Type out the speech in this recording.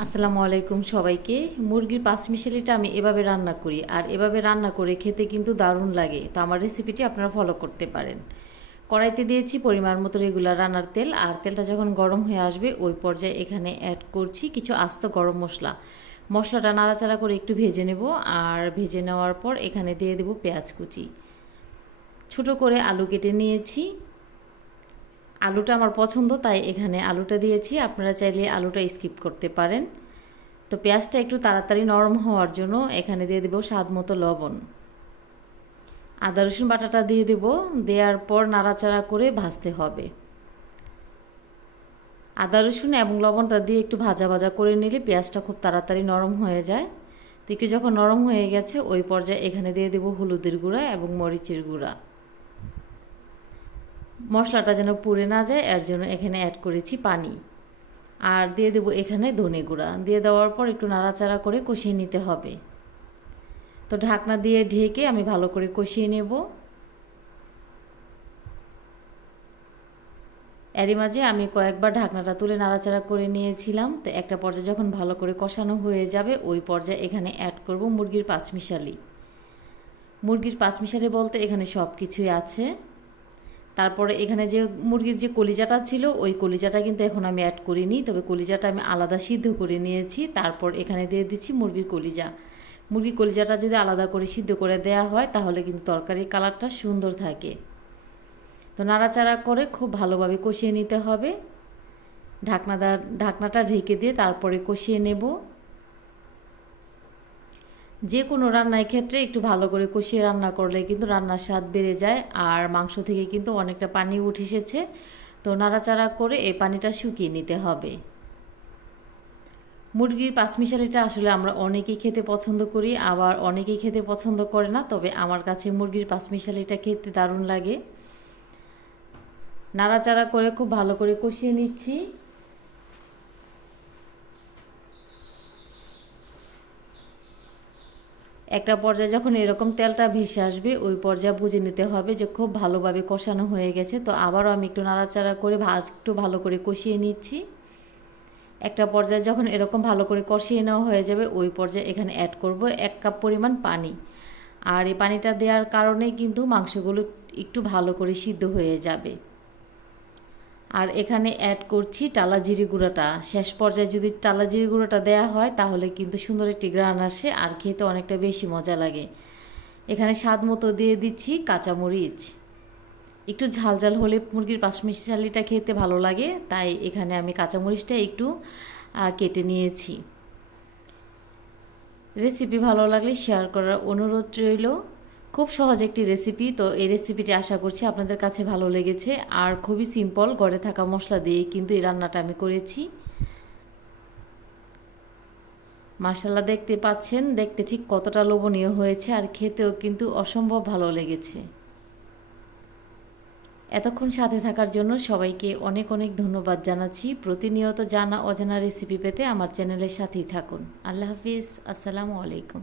আসসালামু আলাইকুম সবাইকে। মুরগির পাঁচমিশালিটা আমি এভাবে রান্না করি, আর এভাবে রান্না করে খেতে কিন্তু দারুণ লাগে। তো আমার রেসিপিটি আপনারা ফলো করতে পারেন। কড়াইতে দিয়েছি পরিমাণ মতো রেগুলার রান্নার তেল, আর তেলটা যখন গরম হয়ে আসবে ওই পর্যায়ে এখানে অ্যাড করছি কিছু আস্ত গরম মশলা। মশলাটা নাড়াচাড়া করে একটু ভেজে নেব, আর ভেজে নেওয়ার পর এখানে দিয়ে দেব পেঁয়াজ কুচি। ছোটো করে আলু কেটে নিয়েছি। আলুটা আমার পছন্দ তাই এখানে আলুটা দিয়েছি, আপনারা চাইলে আলুটা স্কিপ করতে পারেন। তো পেঁয়াজটা একটু তাড়াতাড়ি নরম হওয়ার জন্য এখানে দিয়ে দেব স্বাদ মতো লবণ। আদা রসুন বাটাটা দিয়ে দেব, দেওয়ার পর নাড়াচাড়া করে ভাজতে হবে। আদা রসুন এবং লবণটা দিয়ে একটু ভাজা ভাজা করে নিলে পেঁয়াজটা খুব তাড়াতাড়ি নরম হয়ে যায়। তো একটু যখন নরম হয়ে গেছে ওই পর্যায়ে এখানে দিয়ে দেব হলুদের গুঁড়া এবং মরিচের গুঁড়া। মশলাটা যেন পুড়ে না যায় এর জন্য এখানে অ্যাড করেছি পানি, আর দিয়ে দেব এখানে ধনে গুঁড়া। দিয়ে দেওয়ার পর একটু নাড়াচাড়া করে কষিয়ে নিতে হবে। তো ঢাকনা দিয়ে ঢেকে আমি ভালো করে কষিয়ে নেব। এরই মাঝে আমি কয়েকবার ঢাকনাটা তুলে নাড়াচাড়া করে নিয়েছিলাম। তো একটা পর্যায়ে যখন ভালো করে কষানো হয়ে যাবে ওই পর্যায়ে এখানে অ্যাড করব মুরগির পাঁচমিশালি। মুরগির পাঁচমিশালি বলতে এখানে সব কিছুই আছে। তারপরে এখানে যে মুরগির যে কলিজাটা ছিল ওই কলিজাটা কিন্তু এখন আমি অ্যাড করিনি, তবে কলিজাটা আমি আলাদা সিদ্ধ করে নিয়েছি। তারপর এখানে দিয়ে দিচ্ছি মুরগির কলিজা। মুরগির কলিজাটা যদি আলাদা করে সিদ্ধ করে দেওয়া হয় তাহলে কিন্তু তরকারির কালারটা সুন্দর থাকে। তো নাড়াচাড়া করে খুব ভালোভাবে কষিয়ে নিতে হবে। ঢাকনাটা ঢেকে দিয়ে তারপরে কষিয়ে নেব। যে কোনো রান্নার ক্ষেত্রে একটু ভালো করে কষিয়ে রান্না করলে কিন্তু রান্নার স্বাদ বেড়ে যায়। আর মাংস থেকে কিন্তু অনেকটা পানি উঠে এসেছে, তো নাড়াচাড়া করে এই পানিটা শুকিয়ে নিতে হবে। মুরগির পাঁচমিশালিটা আসলে আমরা অনেকেই খেতে পছন্দ করি, আবার অনেকেই খেতে পছন্দ করে না, তবে আমার কাছে মুরগির পাঁচমিশালিটা খেতে দারুণ লাগে। নাড়াচাড়া করে খুব ভালো করে কষিয়ে নিচ্ছি। একটা পর্যায়ে যখন এরকম তেলটা ভেসে আসবে ওই পর্যায়ে বুঝে নিতে হবে যে খুব ভালোভাবে কষানো হয়ে গেছে। তো আবারও আমি একটু নাড়াচাড়া করে একটু ভালো করে কষিয়ে নিচ্ছি। একটা পর্যায়ে যখন এরকম ভালো করে কষিয়ে নেওয়া হয়ে যাবে ওই পর্যায়ে এখানে অ্যাড করব 1 কাপ পরিমাণ পানি। আর এই পানিটা দেওয়ার কারণেই কিন্তু মাংসগুলো একটু ভালো করে সিদ্ধ হয়ে যাবে। আর এখানে অ্যাড করছি টালা জিরে গুঁড়োটা। শেষ পর্যায়ে যদি টালা জিরে গুঁড়োটা দেওয়া হয় তাহলে কিন্তু সুন্দর একটি ঘ্রাণ আসে আর খেতে অনেকটা বেশি মজা লাগে। এখানে স্বাদ মতো দিয়ে দিচ্ছি কাঁচামরিচ। একটু ঝাল ঝাল হলে মুরগির পাঁচমিশালিটা খেতে ভালো লাগে, তাই এখানে আমি কাঁচামরিচটা একটু কেটে নিয়েছি। রেসিপি ভালো লাগলে শেয়ার করার অনুরোধ রইল। খুব সহজ একটি রেসিপি। তো এই রেসিপিটি আশা করছি আপনাদের কাছে ভালো লেগেছে। আর খুবই সিম্পল, ঘরে থাকা মশলা দিয়ে কিন্তু এই রান্নাটা আমি করেছি। মাশাআল্লাহ, দেখতে পাচ্ছেন দেখতে ঠিক কতটা লোভনীয় হয়েছে, আর খেতেও কিন্তু অসম্ভব ভালো লেগেছে। এতক্ষণ সাথে থাকার জন্য সবাইকে অনেক অনেক ধন্যবাদ জানাচ্ছি। প্রতিনিয়ত জানা অজানা রেসিপি পেতে আমার চ্যানেলের সাথেই থাকুন। আল্লাহ হাফিজ। আসসালামু আলাইকুম।